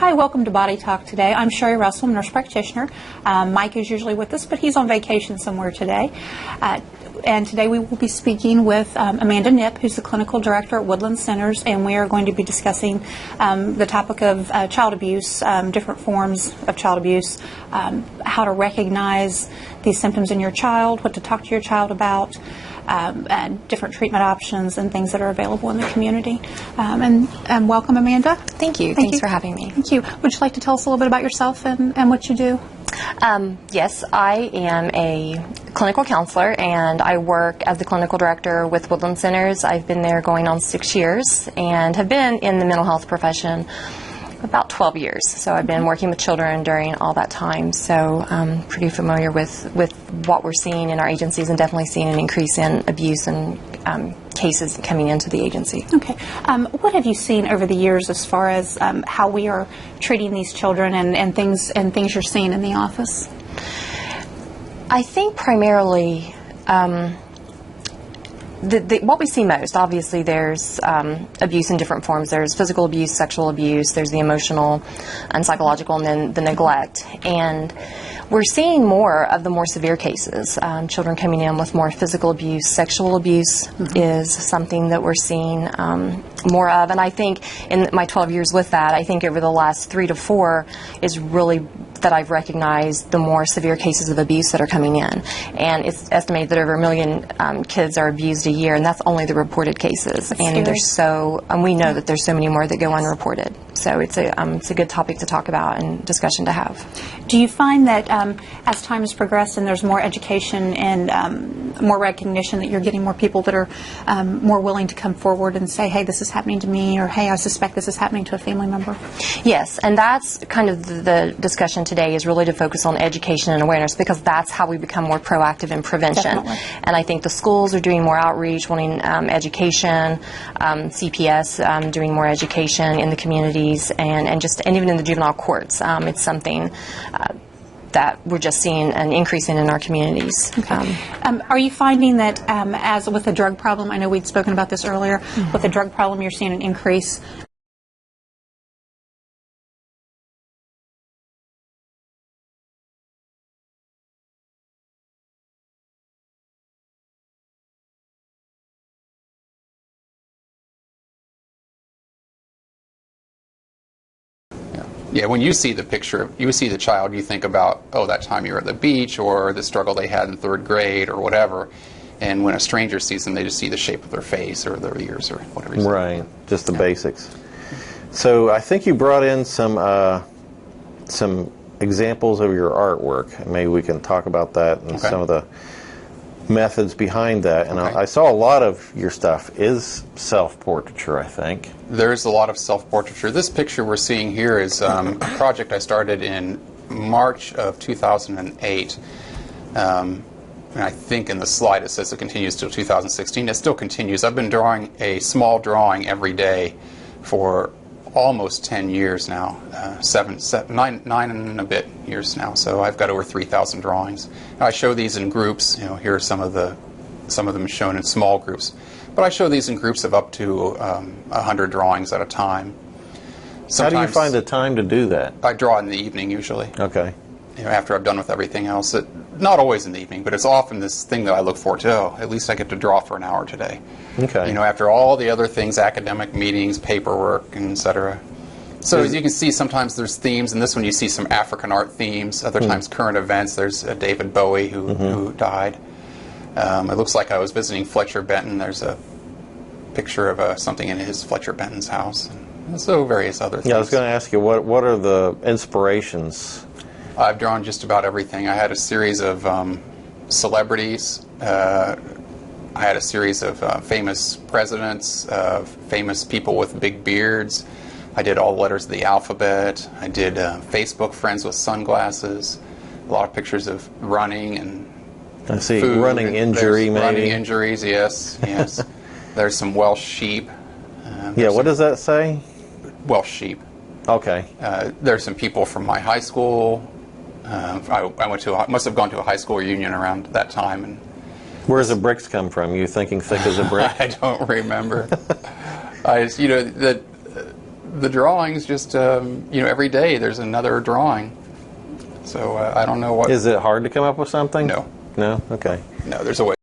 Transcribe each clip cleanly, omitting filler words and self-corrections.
Hi, welcome to Body Talk today. I'm Sherry Russell, nurse practitioner. Mike is usually with us, but he's on vacation somewhere today. And today we will be speaking with Amanda Knipp, who's the clinical director at Woodland Centers, and we are going to be discussing the topic of child abuse, different forms of child abuse, how to recognize these symptoms in your child, what to talk to your child about, and different treatment options and things that are available in the community. And welcome, Amanda. Thank you. Thanks for having me. Thank you. Would you like to tell us a little bit about yourself and what you do? Yes, I am a clinical counselor, and I work as the clinical director with Woodland Centers. I've been there going on 6 years and have been in the mental health profession about 12 years. So I've been working with children during all that time. So I'm pretty familiar with what we're seeing in our agencies, and definitely seeing an increase in abuse and cases coming into the agency. Okay. What have you seen over the years as far as how we are treating these children and things you're seeing in the office? I think primarily what we see most, obviously there's abuse in different forms. There's physical abuse, sexual abuse, there's the emotional and psychological, and then the neglect. And we're seeing more of the more severe cases. Children coming in with more physical abuse, sexual abuse is something that we're seeing more of. And I think in my 12 years with that, I think over the last 3 to 4 is really that I've recognized the more severe cases of abuse that are coming in. And it's estimated that over 1 million kids are abused a year, and that's only the reported cases. That's and we know that there's so many more that go unreported. So it's a good topic to talk about and discussion to have. Do you find that as time has progressed and there's more education and more recognition, that you're getting more people that are more willing to come forward and say, hey, this is happening to me, or hey, I suspect this is happening to a family member? Yes, and that's kind of the discussion today, is really to focus on education and awareness, because that's how we become more proactive in prevention. Definitely. And I think the schools are doing more outreach, wanting education, CPS doing more education in the communities, and even in the juvenile courts. It's something that we're just seeing an increase in our communities. Okay. Are you finding that as with the drug problem, I know we'd spoken about this earlier, with the drug problem you're seeing an increase? Yeah, when you see the picture, you see the child, you think about, oh, that time you were at the beach, or the struggle they had in 3rd grade, or whatever. And when a stranger sees them, they just see the shape of their face or their ears or whatever. Right, just the basics. So I think you brought in some examples of your artwork. Maybe we can talk about that and some of the methods behind that. And I saw a lot of your stuff is self-portraiture, I think. There's a lot of self-portraiture. This picture we're seeing here is a project I started in March of 2008. And I think in the slide it says it continues till 2016. It still continues. I've been drawing a small drawing every day for almost 10 years now, 9 and a bit years now. So I've got over 3,000 drawings. I show these in groups. Here are some of them shown in small groups. But I show these in groups of up to 100 drawings at a time. Sometimes, how do you find the time to do that? I draw in the evening usually. Okay. After I've done with everything else. Not always in the evening, but it's often this thing that I look forward to. Oh, at least I get to draw for an hour today. Okay. After all the other things, academic meetings, paperwork, and etc. So as you can see, sometimes there's themes. In this one, you see some African art themes. Other times, current events. There's David Bowie who died. It looks like I was visiting Fletcher Benton. There's a picture of something in his Fletcher Benton's house. And so various other things. Yeah, I was going to ask you, what are the inspirations? I've drawn just about everything. I had a series of celebrities. I had a series of famous presidents, famous people with big beards. I did all the letters of the alphabet. I did Facebook friends with sunglasses. A lot of pictures of running and I see food. Running injury, maybe. Running injuries, yes. There's some Welsh sheep. What does that say? Welsh sheep. Okay. There's some people from my high school. I must have gone to a high school reunion around that time. And where does the bricks come from? You thinking thick as a brick? I don't remember. the drawings. Just every day there's another drawing. So I don't know what. Is it hard to come up with something? No. No? Okay. No, there's a way.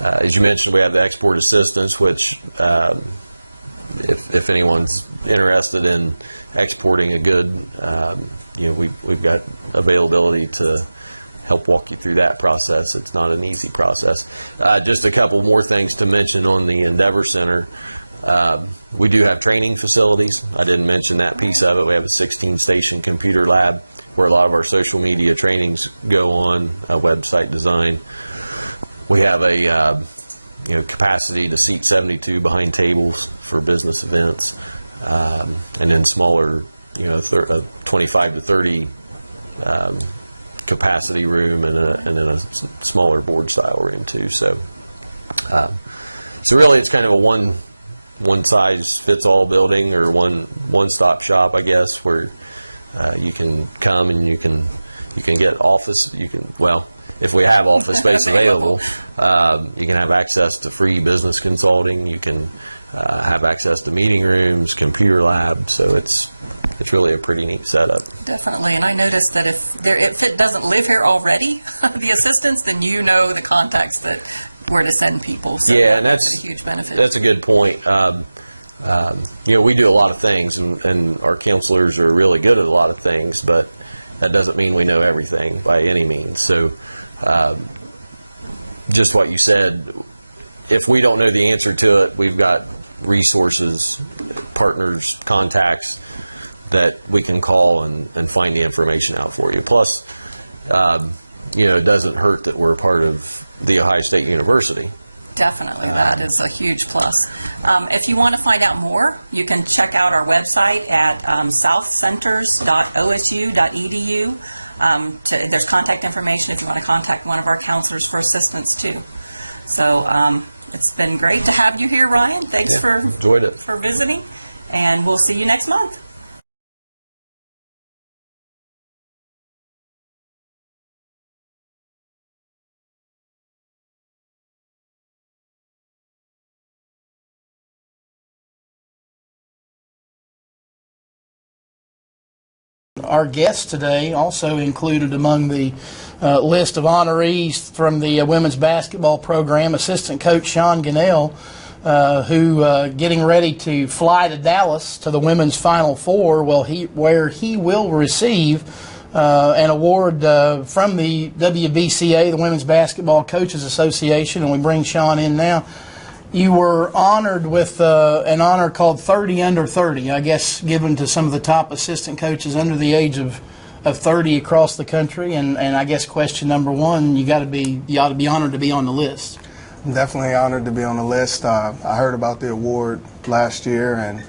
As you mentioned, we have the export assistance, which if anyone's interested in exporting a good, we've got availability to help walk you through that process. It's not an easy process. Just a couple more things to mention on the Endeavor Center. We do have training facilities. I didn't mention that piece of it. We have a 16-station computer lab where a lot of our social media trainings go on, website design. We have a capacity to seat 72 behind tables for business events, and then smaller, 25 to 30 capacity room, and then a smaller board style room too. So really, it's kind of a one size fits all building, or one stop shop, I guess, where you can come and you can get office. If we have office space available, you can have access to free business consulting. You can have access to meeting rooms, computer lab. So it's really a pretty neat setup. Definitely, and I noticed that if it doesn't live here already, the assistants, then you know the contacts where to send people. So yeah, and that's a huge benefit. That's a good point. We do a lot of things, and our counselors are really good at a lot of things, but that doesn't mean we know everything by any means. So. Just what you said, if we don't know the answer to it, we've got resources, partners, contacts that we can call and find the information out for you. Plus, it doesn't hurt that we're a part of the Ohio State University. Definitely, that is a huge plus. If you want to find out more, you can check out our website at southcenters.osu.edu. There's contact information if you want to contact one of our counselors for assistance too. So it's been great to have you here, Ryan. Thanks for visiting, and we'll see you next month. Our guests today also included among the list of honorees from the women's basketball program, assistant coach Sean Dengel, who getting ready to fly to Dallas to the women's Final Four, where he will receive an award from the WBCA, the Women's Basketball Coaches Association, and we bring Sean in now. You were honored with an honor called 30 Under 30, I guess, given to some of the top assistant coaches under the age of 30 across the country. And I guess question number one, you ought to be honored to be on the list. I'm definitely honored to be on the list. I heard about the award last year, and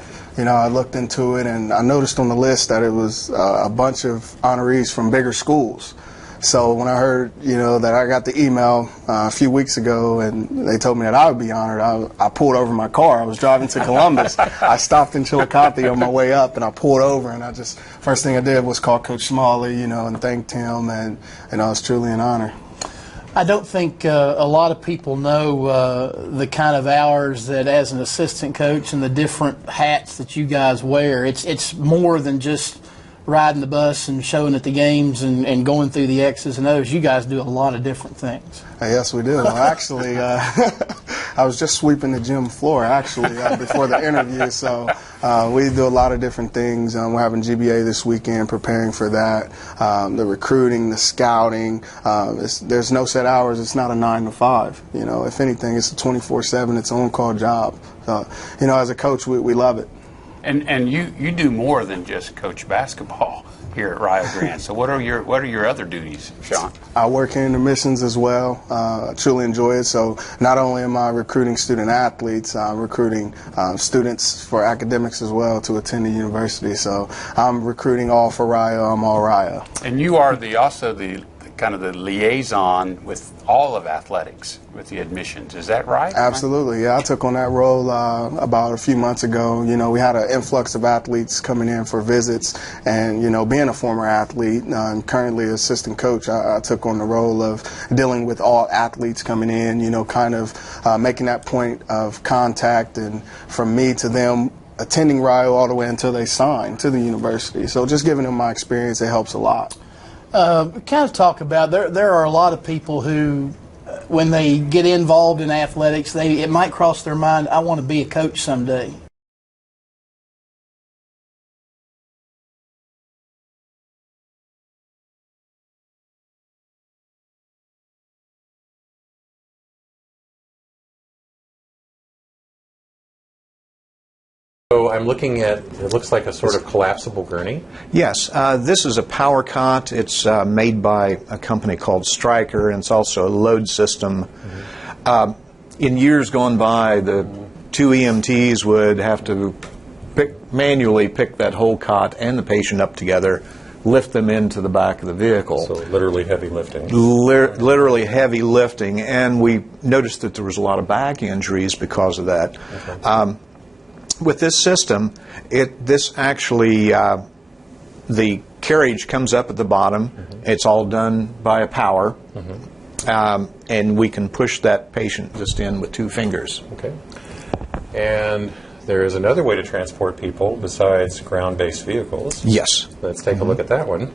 I looked into it, and I noticed on the list that it was a bunch of honorees from bigger schools. So when I heard, that I got the email a few weeks ago and they told me that I would be honored, I pulled over my car. I was driving to Columbus. I stopped in Chillicothe on my way up, and I pulled over, and first thing I did was call Coach Smalley, and thanked him, and it's truly an honor. I don't think a lot of people know the kind of hours that as an assistant coach and the different hats that you guys wear. It's more than just riding the bus and showing at the games and going through the X's and O's. You guys do a lot of different things. Yes, we do. Actually, I was just sweeping the gym floor, before the interview. So we do a lot of different things. We're having GBA this weekend, preparing for that. The recruiting, the scouting. There's no set hours. It's not a 9 to 5. If anything, it's a 24/7. It's an on-call job. So, as a coach, we love it. And you do more than just coach basketball here at Rio Grande. So what are your other duties, Sean? I work in intermissions as well. I truly enjoy it. So not only am I recruiting student athletes, I'm recruiting students for academics as well to attend the university. So I'm recruiting all for Rio. I'm all Rio. And you are also the kind of the liaison with all of athletics with the admissions. Is that right? Absolutely, yeah. I took on that role about a few months ago. You know, we had an influx of athletes coming in for visits, and, you know, being a former athlete, I'm currently assistant coach, I took on the role of dealing with all athletes coming in, you know, kind of making that point of contact, and from me to them, attending RIO all the way until they sign to the university. So just giving them my experience, it helps a lot. Kind of talk about, there are a lot of people who, when they get involved in athletics, it might cross their mind, I want to be a coach someday. So I'm looking at, it looks like a sort of collapsible gurney. Yes, this is a power cot. It's made by a company called Stryker, and it's also a load system. In years gone by, the two EMTs would have to manually pick that whole cot and the patient up together, lift them into the back of the vehicle. So literally heavy lifting. Literally heavy lifting, and we noticed that there was a lot of back injuries because of that. Okay. With this system, this actually, the carriage comes up at the bottom. It's all done by a power, and we can push that patient just in with 2 fingers. Okay. And there is another way to transport people besides ground-based vehicles. Yes. Let's take a look at that one.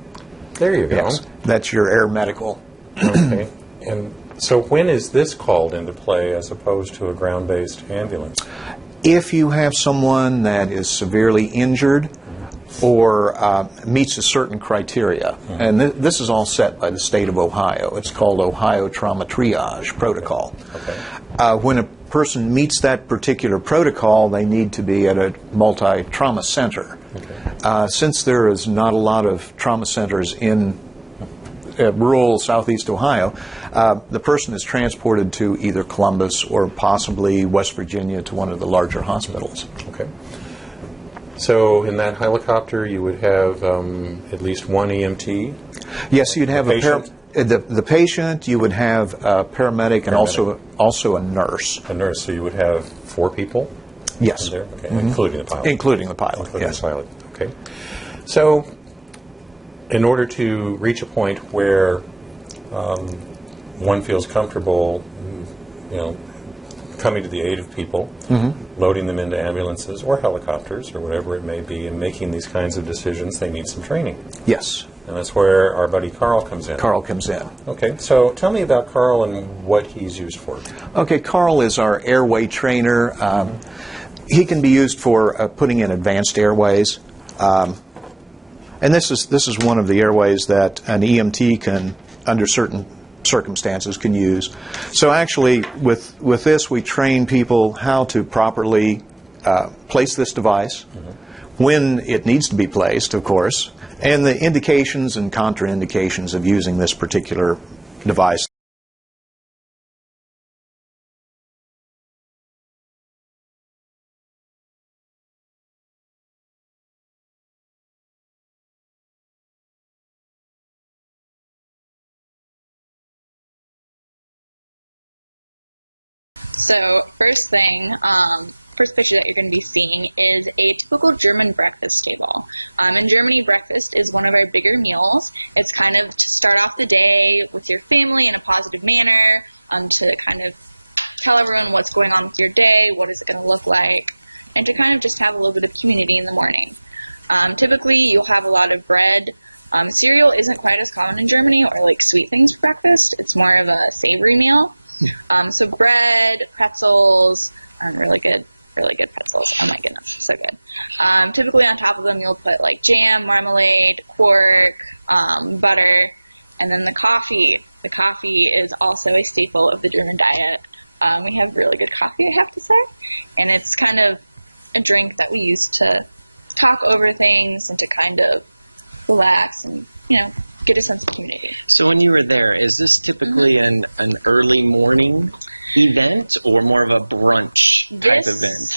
There you go. Yes. That's your air medical. Okay. And so when is this called into play as opposed to a ground-based ambulance? If you have someone that is severely injured or meets a certain criteria, and this is all set by the state of Ohio. It's called Ohio Trauma Triage Protocol. Okay. When a person meets that particular protocol, they need to be at a multi-trauma center. Okay. Since there is not a lot of trauma centers in rural southeast Ohio, the person is transported to either Columbus or possibly West Virginia to one of the larger hospitals. Okay. So in that helicopter, you would have at least one EMT? Yes, you'd have the patient, you would have a paramedic, and also a nurse. A nurse, so you would have 4 people? Yes. Okay. Including the pilot? Including the pilot, including yes. The pilot. Okay. So in order to reach a point where one feels comfortable, coming to the aid of people, loading them into ambulances or helicopters or whatever it may be, and making these kinds of decisions, they need some training. Yes. And that's where our buddy Carl comes in. Carl comes in. Okay, so tell me about Carl and what he's used for. Okay, Carl is our airway trainer. He can be used for putting in advanced airways. And this is one of the airways that an EMT can, under certain circumstances, can use. So actually, with this, we train people how to properly place this device, when it needs to be placed, of course, and the indications and contraindications of using this particular device. So first picture that you're going to be seeing is a typical German breakfast table. In Germany, breakfast is one of our bigger meals. It's kind of to start off the day with your family in a positive manner, to kind of tell everyone what's going on with your day, what is it going to look like, and to kind of just have a little bit of community in the morning. Typically, you'll have a lot of bread. Cereal isn't quite as common in Germany, or like sweet things for breakfast. It's more of a savory meal. So bread, pretzels, really good pretzels. Oh my goodness, so good. Typically on top of them you'll put like jam, marmalade, quark, butter, and then the coffee. The coffee is also a staple of the German diet. We have really good coffee, I have to say, and it's kind of a drink that we use to talk over things and to kind of relax and, get a sense of community. So when you were there, is this typically an early morning event or more of a brunch type event?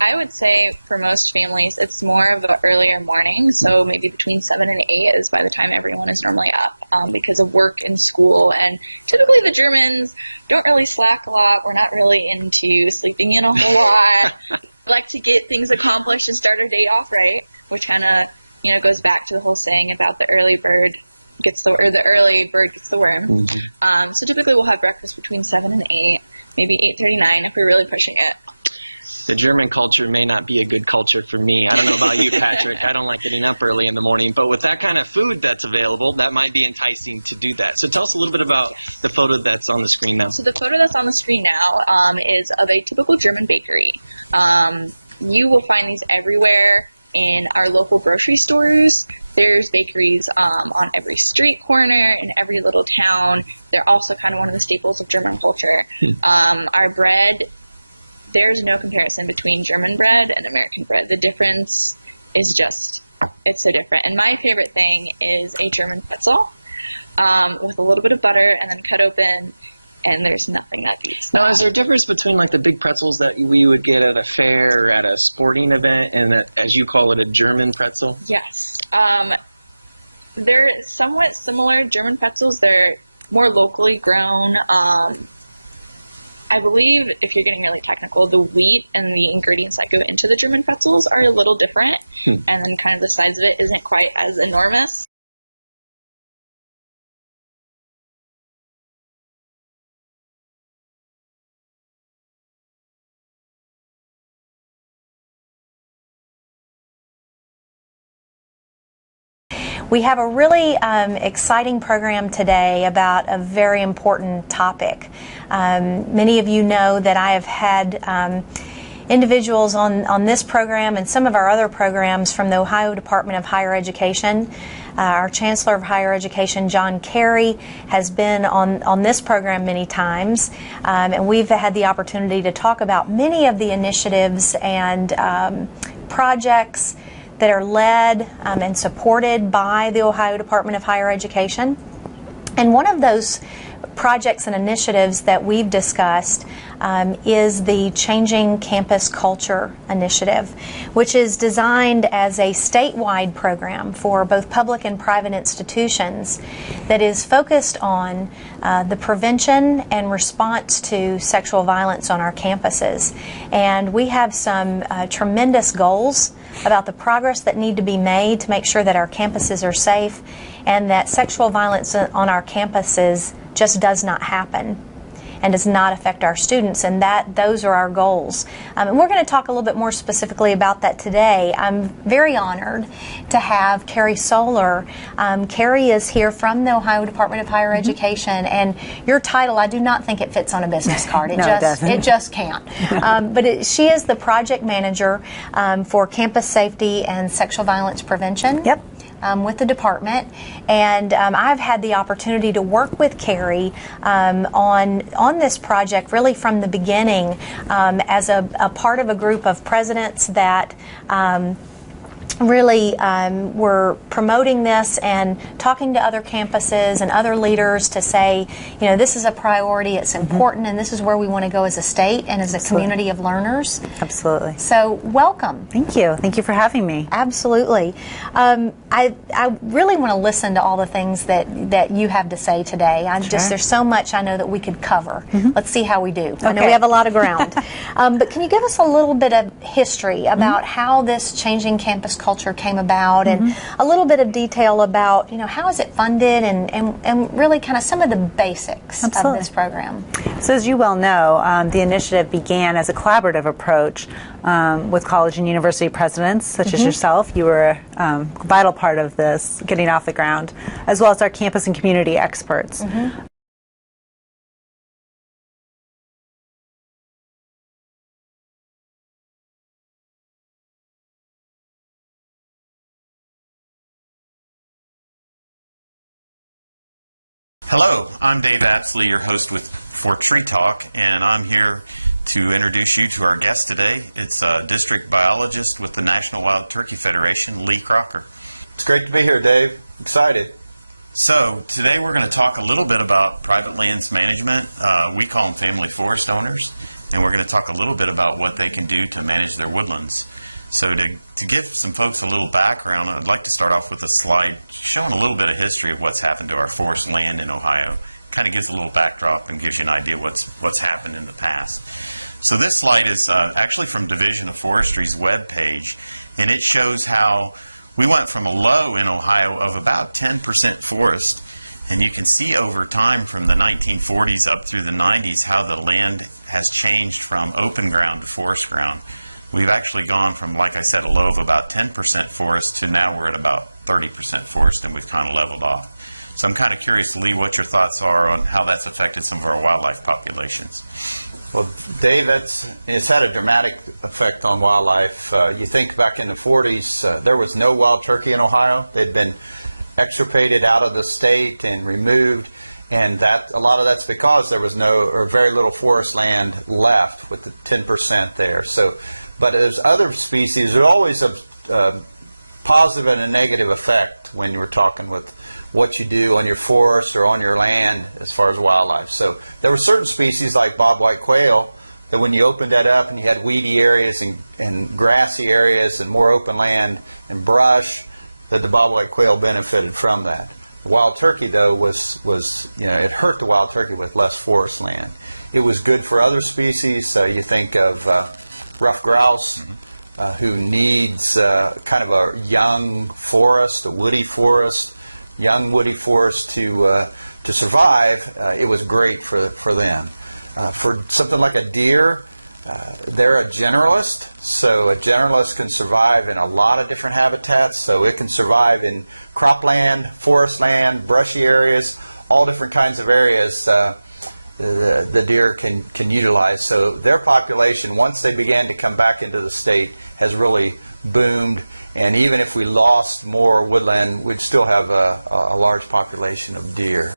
I would say for most families, it's more of an earlier morning, so maybe between 7 and 8 is by the time everyone is normally up because of work and school. And typically the Germans don't really slack a lot. We're not really into sleeping in a whole lot. We like to get things accomplished and start our day off right, which kind of, goes back to the whole saying about the early bird gets the worm. Mm-hmm. So typically we'll have breakfast between 7 and 8, maybe 8:39 if we're really pushing it. The German culture may not be a good culture for me. I don't know about you, Patrick. I don't like getting up early in the morning. But with that kind of food that's available, that might be enticing to do that. So tell us a little bit about the photo that's on the screen now. So the photo that's on the screen now is of a typical German bakery. You will find these everywhere in our local grocery stores. There's bakeries on every street corner, in every little town. They're also kind of one of the staples of German culture. Our bread, there's no comparison between German bread and American bread. The difference is just, it's so different. And my favorite thing is a German pretzel with a little bit of butter and then cut open, and there's nothing that beats that. Now, is there a difference between like the big pretzels that we would get at a fair or at a sporting event and that, as you call it, a German pretzel? Yes. They're somewhat similar. German pretzels, they're more locally grown. I believe, if you're getting really technical, the wheat and the ingredients that go into the German pretzels are a little different, and then kind of the size of it isn't quite as enormous. We have a really exciting program today about a very important topic. Many of you know that I have had individuals on this program and some of our other programs from the Ohio Department of Higher Education. Our Chancellor of Higher Education, John Kerry, has been on this program many times, and we've had the opportunity to talk about many of the initiatives and projects that are led and supported by the Ohio Department of Higher Education. And one of those projects and initiatives that we've discussed is the Changing Campus Culture Initiative, which is designed as a statewide program for both public and private institutions that is focused on the prevention and response to sexual violence on our campuses. And we have some tremendous goals about the progress that need to be made to make sure that our campuses are safe and that sexual violence on our campuses just does not happen and does not affect our students, and those are our goals. And we're going to talk a little bit more specifically about that today. I'm very honored to have Carrie Solar. Carrie is here from the Ohio Department of Higher Education, and your title, I do not think it fits on a business card. It just can't. But she is the project manager for campus safety and sexual violence prevention. Yep. With the department, and I've had the opportunity to work with Carrie on this project really from the beginning as a part of a group of presidents that really were promoting this and talking to other campuses and other leaders to say, this is a priority, it's important, and this is where we want to go as a state and as a community of learners. Absolutely. So welcome. Thank you. Thank you for having me. Absolutely. I really want to listen to all the things that you have to say today. There's so much I know that we could cover. Let's see how we do. Okay. I know we have a lot of ground. But can you give us a little bit of history about how this Changing Campus Culture came about, and a little bit of detail about how is it funded and really kind of some of the basics of this program. So as you well know, the initiative began as a collaborative approach with college and university presidents such as yourself. You were a vital part of this getting off the ground, as well as our campus and community experts. Hello, I'm Dave Apsley, your host for Tree Talk, and I'm here to introduce you to our guest today. It's a district biologist with the National Wild Turkey Federation, Lee Crocker. It's great to be here, Dave. Excited. So today we're going to talk a little bit about private lands management. We call them family forest owners. and we're going to talk a little bit about what they can do to manage their woodlands. So to give some folks a little background, I'd like to start off with a slide showing a little bit of history of what's happened to our forest land in Ohio. Kind of gives a little backdrop and gives you an idea what's happened in the past. So this slide is actually from Division of Forestry's webpage, and it shows how we went from a low in Ohio of about 10% forest, and you can see over time from the 1940s up through the 90s how the land has changed from open ground to forest ground. We've actually gone from, like I said, a low of about 10% forest to now we're at about 30% forest, and we've kind of leveled off. So I'm kind of curious, Lee, what your thoughts are on how that's affected some of our wildlife populations. Well, Dave, it's had a dramatic effect on wildlife. You think back in the 40s, there was no wild turkey in Ohio. They'd been extirpated out of the state and removed, and a lot of that's because there was no or very little forest land left with the 10% there. So, but there's other species. There's always a positive and a negative effect when you're talking with what you do on your forest or on your land as far as wildlife. So there were certain species like bobwhite quail that when you opened that up and you had weedy areas and grassy areas and more open land and brush, that the bobwhite quail benefited from that. The wild turkey, though, was it hurt the wild turkey with less forest land. It was good for other species. You think of ruffed grouse, who needs kind of a young forest, a woody forest, young woody forest to survive. It was great for them. For something like a deer, they're a generalist, so a generalist can survive in a lot of different habitats. So it can survive in cropland, forest land, brushy areas, all different kinds of areas the deer can utilize. So their population, once they began to come back into the state, has really boomed. And even if we lost more woodland, we'd still have a large population of deer.